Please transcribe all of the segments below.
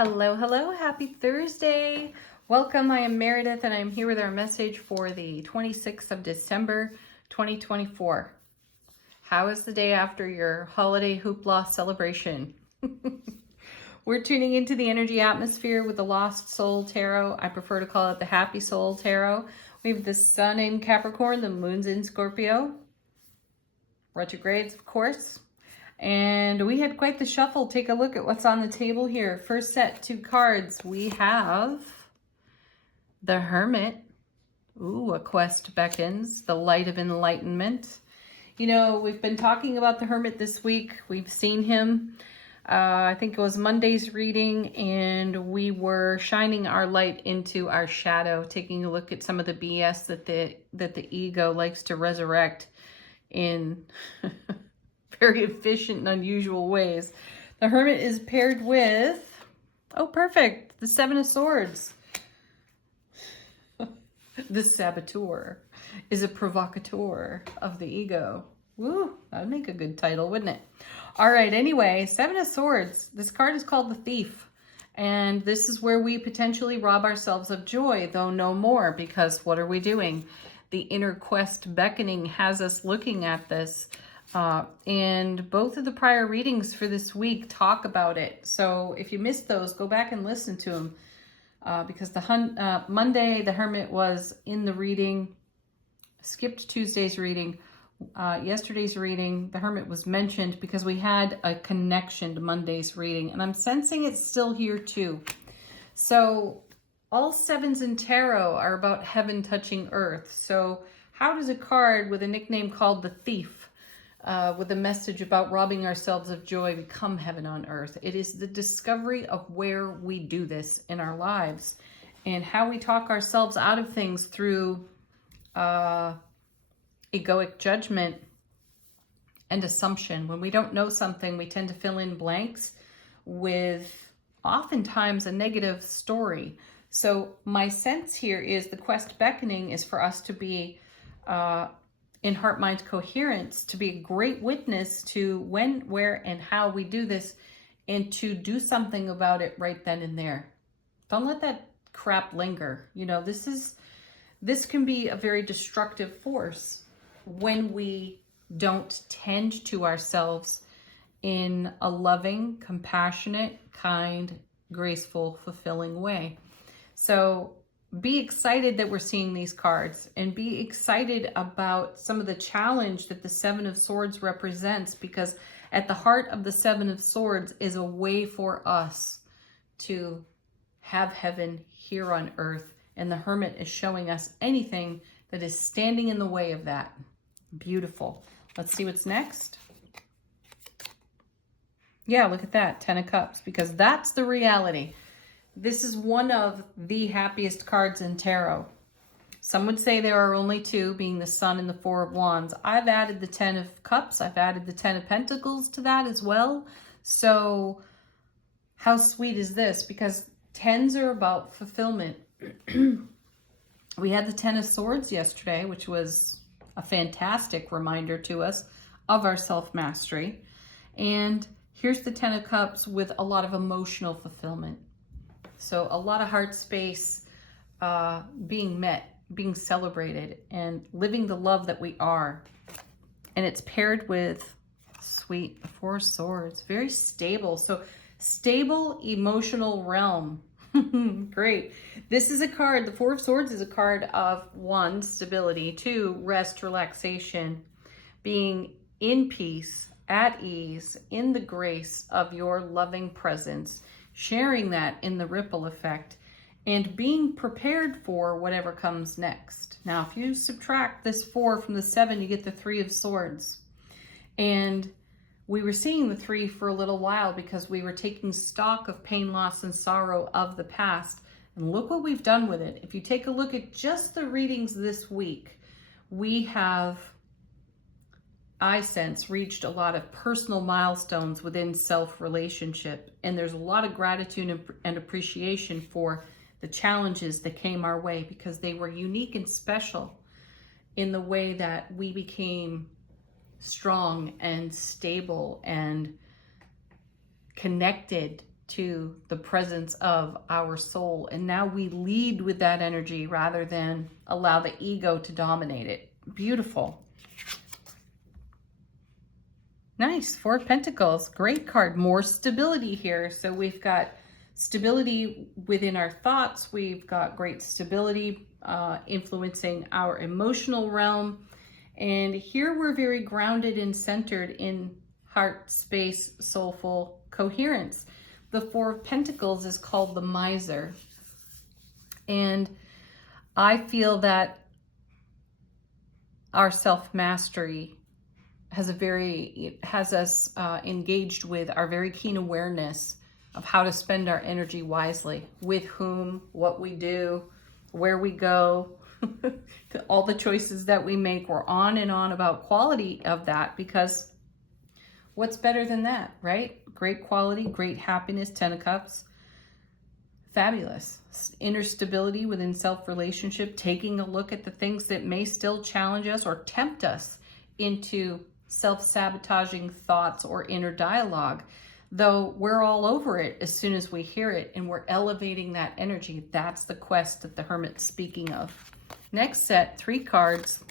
Hello, hello, happy Thursday. Welcome, I am Meredith and I'm here with our message for the 26th of December, 2024. How is the day after your holiday hoopla celebration? We're tuning into the energy atmosphere with the Lost Soul Tarot. I prefer to call it the Happy Soul Tarot. We have the Sun in Capricorn, the Moon's in Scorpio. Retrogrades, of course. And we had quite the shuffle. Take a look at what's on the table here. First set, 2 cards. We have the Hermit. Ooh, a quest beckons. The light of enlightenment. You know, we've been talking about the Hermit this week. We've seen him. I think it was Monday's reading, and we were shining our light into our shadow, taking a look at some of the BS that the ego likes to resurrect in very efficient and unusual ways. The Hermit is paired with, oh, perfect, the 7 of Swords. The Saboteur is a provocateur of the ego. Woo, that would make a good title, wouldn't it? All right, anyway, 7 of Swords. This card is called the Thief. And this is where we potentially rob ourselves of joy, though no more, because what are we doing? The inner quest beckoning has us looking at this. And both of the prior readings for this week talk about it. So if you missed those, go back and listen to them. Because Monday, the Hermit was in the reading. Skipped Tuesday's reading. Yesterday's reading, the Hermit was mentioned because we had a connection to Monday's reading. And I'm sensing it's still here too. So all 7s in tarot are about heaven touching earth. So how does a card with a nickname called the Thief, with a message about robbing ourselves of joy, become heaven on earth? It is the discovery of where we do this in our lives and how we talk ourselves out of things through egoic judgment and assumption. When we don't know something, we tend to fill in blanks with oftentimes a negative story. So my sense here is the quest beckoning is for us to be in heart-mind coherence, to be a great witness to when, where, and how we do this, and to do something about it right then and there. Don't let that crap linger. You know, this can be a very destructive force when we don't tend to ourselves in a loving, compassionate, kind, graceful, fulfilling way. So be excited that we're seeing these cards, and be excited about some of the challenge that the 7 of Swords represents, because at the heart of the 7 of Swords is a way for us to have heaven here on earth. And the Hermit is showing us anything that is standing in the way of that. Beautiful. Let's see what's next. Yeah, look at that, 10 of Cups, because that's the reality. This is one of the happiest cards in tarot. Some would say there are only 2, being the Sun and the 4 of Wands. I've added the 10 of Cups. I've added the 10 of Pentacles to that as well. So how sweet is this? Because 10s are about fulfillment. We had the 10 of Swords yesterday, which was a fantastic reminder to us of our self-mastery. And here's the 10 of Cups with a lot of emotional fulfillment. So a lot of heart space being met, being celebrated, and living the love that we are. And it's paired with sweet, the 4 of Swords, very stable. So stable emotional realm. Great. This is a card, the 4 of Swords is a card of 1, stability, 2, rest, relaxation, being in peace, at ease, in the grace of your loving presence, sharing that in the ripple effect, and being prepared for whatever comes next. Now, if you subtract this 4 from the 7, you get the 3 of Swords. And we were seeing the 3 for a little while because we were taking stock of pain, loss, and sorrow of the past. And look what we've done with it. If you take a look at just the readings this week, we have, I sense, reached a lot of personal milestones within self-relationship. And there's a lot of gratitude and appreciation for the challenges that came our way, because they were unique and special in the way that we became strong and stable and connected to the presence of our soul. And now we lead with that energy rather than allow the ego to dominate it. Beautiful. Nice. Four of Pentacles. Great card. More stability here. So we've got stability within our thoughts. We've got great stability influencing our emotional realm. And here we're very grounded and centered in heart, space, soulful coherence. The Four of Pentacles is called the Miser. And I feel that our self-mastery has us engaged with our very keen awareness of how to spend our energy wisely, with whom, what we do, where we go, all the choices that we make. We're on and on about quality of that, because what's better than that, right? Great quality, great happiness, 10 of Cups. Fabulous. Inner stability within self-relationship, taking a look at the things that may still challenge us or tempt us into self-sabotaging thoughts or inner dialogue. Though we're all over it as soon as we hear it, and we're elevating that energy. That's the quest that the Hermit's speaking of. Next set, 3 cards.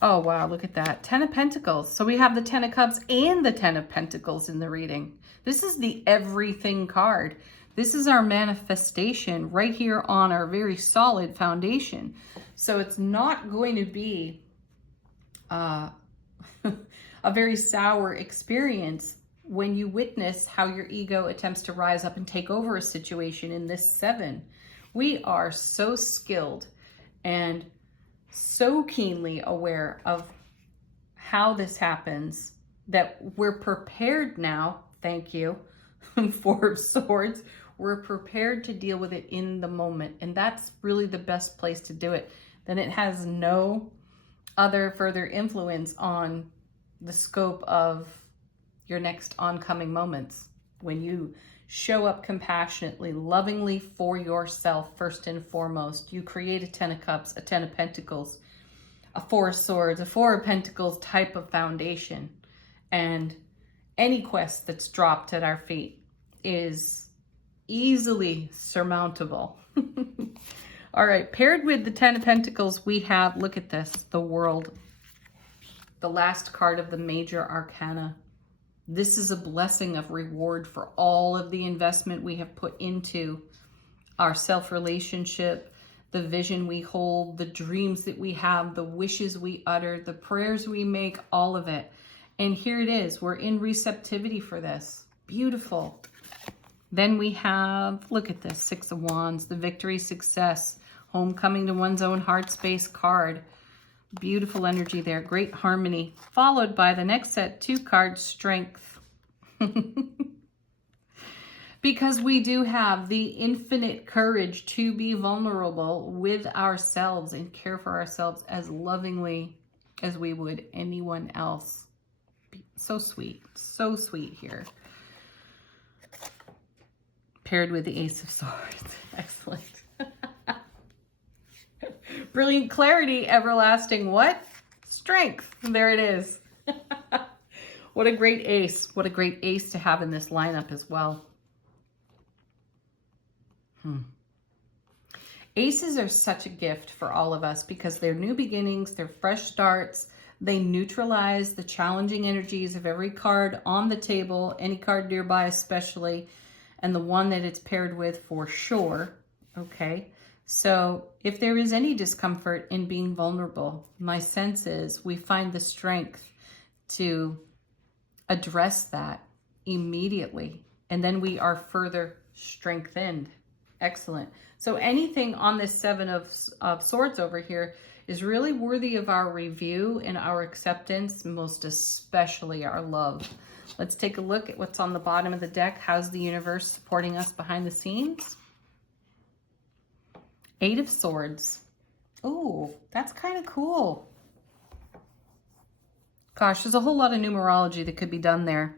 Oh, wow, look at that. 10 of Pentacles. So we have the 10 of Cups and the 10 of Pentacles in the reading. This is the everything card. This is our manifestation right here on our very solid foundation. So it's not going to be a very sour experience when you witness how your ego attempts to rise up and take over a situation in this 7. We are so skilled and so keenly aware of how this happens that we're prepared now. Thank you. 4 of Swords. We're prepared to deal with it in the moment. And that's really the best place to do it. Then it has no other further influence on the scope of your next oncoming moments. When you show up compassionately, lovingly for yourself, first and foremost, you create a 10 of Cups, a 10 of Pentacles, a 4 of Swords, a 4 of Pentacles type of foundation. And any quest that's dropped at our feet is easily surmountable. All right, paired with the 10 of Pentacles, we have, look at this, the World, the last card of the major arcana. This is a blessing of reward for all of the investment we have put into our self-relationship, the vision we hold, the dreams that we have, the wishes we utter, the prayers we make, all of it. And here it is. We're in receptivity for this. Beautiful. Then we have, look at this, 6 of Wands, the victory, success, homecoming to one's own heart space card. Beautiful energy there. Great harmony. Followed by the next set, 2 cards, strength. Because we do have the infinite courage to be vulnerable with ourselves and care for ourselves as lovingly as we would anyone else. So sweet here. Paired with the Ace of Swords. Excellent. Brilliant clarity, everlasting what? Strength. There it is. What a great ace. What a great ace to have in this lineup as well. Aces are such a gift for all of us because they're new beginnings, they're fresh starts. They neutralize the challenging energies of every card on the table, any card nearby especially, and the one that it's paired with for sure. Okay. So if there is any discomfort in being vulnerable, my sense is we find the strength to address that immediately. And then we are further strengthened. Excellent. So anything on this 7 of Swords over here is really worthy of our review and our acceptance, most especially our love. Let's take a look at what's on the bottom of the deck. How's the universe supporting us behind the scenes? 8 of Swords. Oh, that's kind of cool. Gosh, there's a whole lot of numerology that could be done there.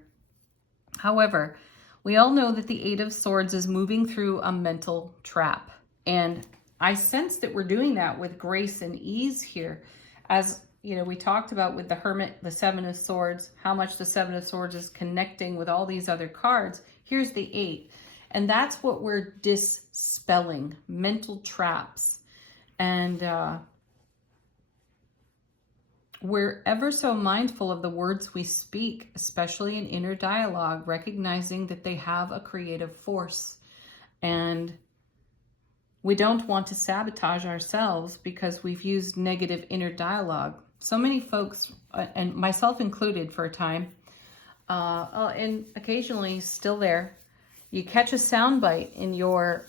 However, we all know that the 8 of Swords is moving through a mental trap. And I sense that we're doing that with grace and ease here. As you know, we talked about with the Hermit, the 7 of Swords, how much the 7 of Swords is connecting with all these other cards. Here's the 8. And that's what we're dispelling, mental traps. And we're ever so mindful of the words we speak, especially in inner dialogue, recognizing that they have a creative force. And we don't want to sabotage ourselves because we've used negative inner dialogue. So many folks, and myself included for a time, and occasionally still there, you catch a soundbite in your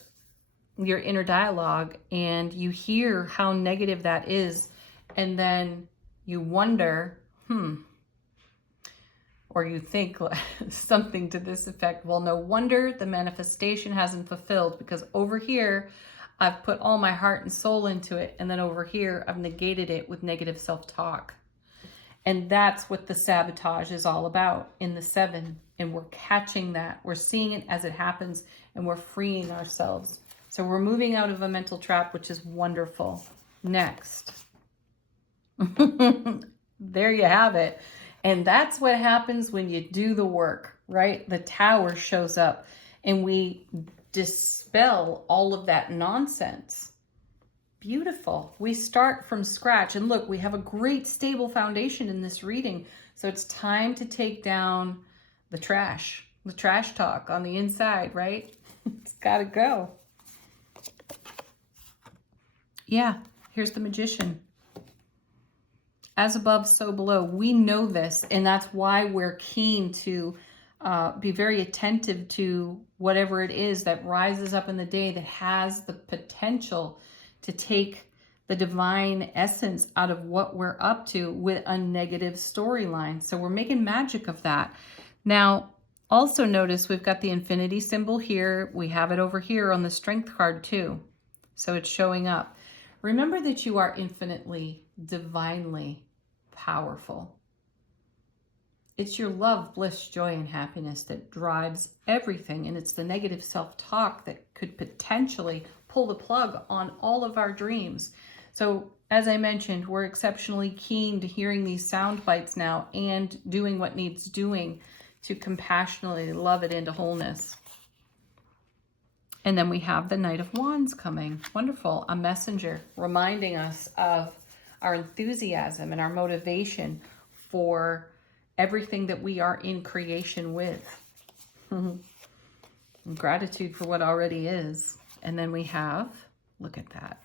inner dialogue and you hear how negative that is, and then you wonder, or you think something to this effect, well, no wonder the manifestation hasn't fulfilled, because over here I've put all my heart and soul into it, and then over here I've negated it with negative self-talk. And that's what the sabotage is all about in the 7. And we're catching that. We're seeing it as it happens, and we're freeing ourselves. So we're moving out of a mental trap, which is wonderful. Next. There you have it. And that's what happens when you do the work, right? The Tower shows up and we dispel all of that nonsense. Beautiful. We start from scratch. And look, we have a great stable foundation in this reading. So it's time to take down the trash talk on the inside, right? It's got to go. Yeah, here's the Magician. As above, so below. We know this, and that's why we're keen to be very attentive to whatever it is that rises up in the day that has the potential to take the divine essence out of what we're up to with a negative storyline. So we're making magic of that. Now, also notice we've got the infinity symbol here. We have it over here on the strength card too. So it's showing up. Remember that you are infinitely, divinely powerful. It's your love, bliss, joy, and happiness that drives everything. And it's the negative self-talk that could potentially pull the plug on all of our dreams. So as I mentioned, we're exceptionally keen to hearing these sound bites now and doing what needs doing to compassionately love it into wholeness. And then we have the Knight of Wands coming. Wonderful. A messenger reminding us of our enthusiasm and our motivation for everything that we are in creation with. And gratitude for what already is. And then we have, look at that.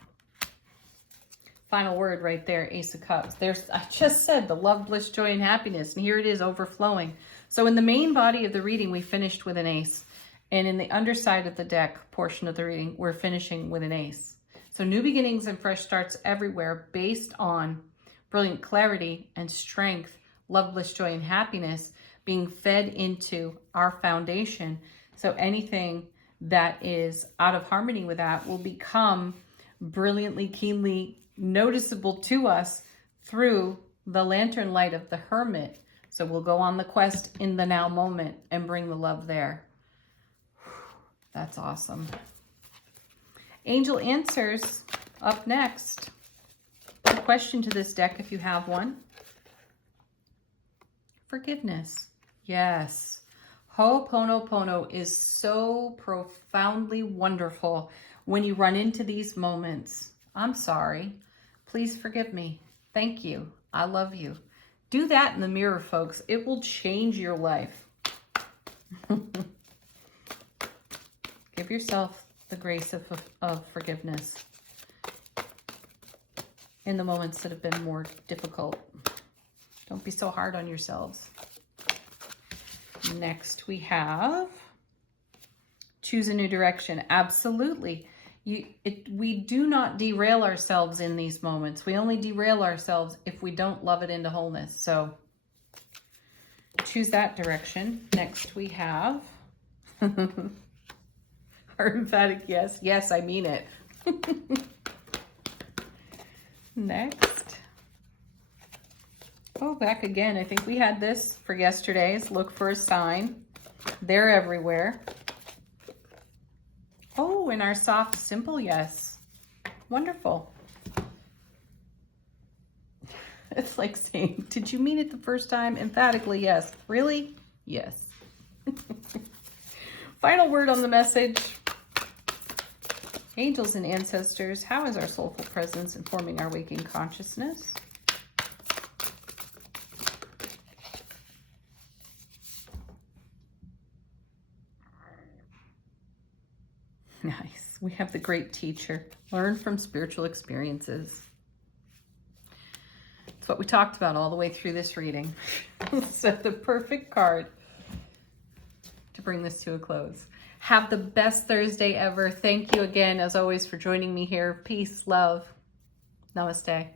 Final word right there, Ace of Cups. I just said the love, bliss, joy, and happiness. And here it is overflowing. So in the main body of the reading, we finished with an ace. And in the underside of the deck portion of the reading, we're finishing with an ace. So new beginnings and fresh starts everywhere based on brilliant clarity and strength, love, bliss, joy, and happiness being fed into our foundation. So anything that is out of harmony with that will become brilliantly, keenly noticeable to us through the lantern light of the Hermit. So we'll go on the quest in the now moment and bring the love there. That's awesome. Angel answers up next. A question to this deck if you have one. Forgiveness. Yes. Ho'oponopono is so profoundly wonderful when you run into these moments. I'm sorry. Please forgive me. Thank you. I love you. Do that in the mirror, folks. It will change your life. Give yourself the grace of forgiveness in the moments that have been more difficult. Don't be so hard on yourselves. Next we have choose a new direction. Absolutely. We do not derail ourselves in these moments. We only derail ourselves if we don't love it into wholeness. So choose that direction. Next we have our emphatic yes. Yes, I mean it. Next. Oh, back again. I think we had this for yesterday's. Look for a sign. They're everywhere. Oh, and our soft, simple yes. Wonderful. It's like saying, did you mean it the first time? Emphatically, yes. Really? Yes. Final word on the message. Angels and ancestors, how is our soulful presence informing our waking consciousness? Nice. We have the great teacher. Learn from spiritual experiences. It's what we talked about all the way through this reading. So the perfect card to bring this to a close. Have the best Thursday ever. Thank you again, as always, for joining me here. Peace, love. Namaste.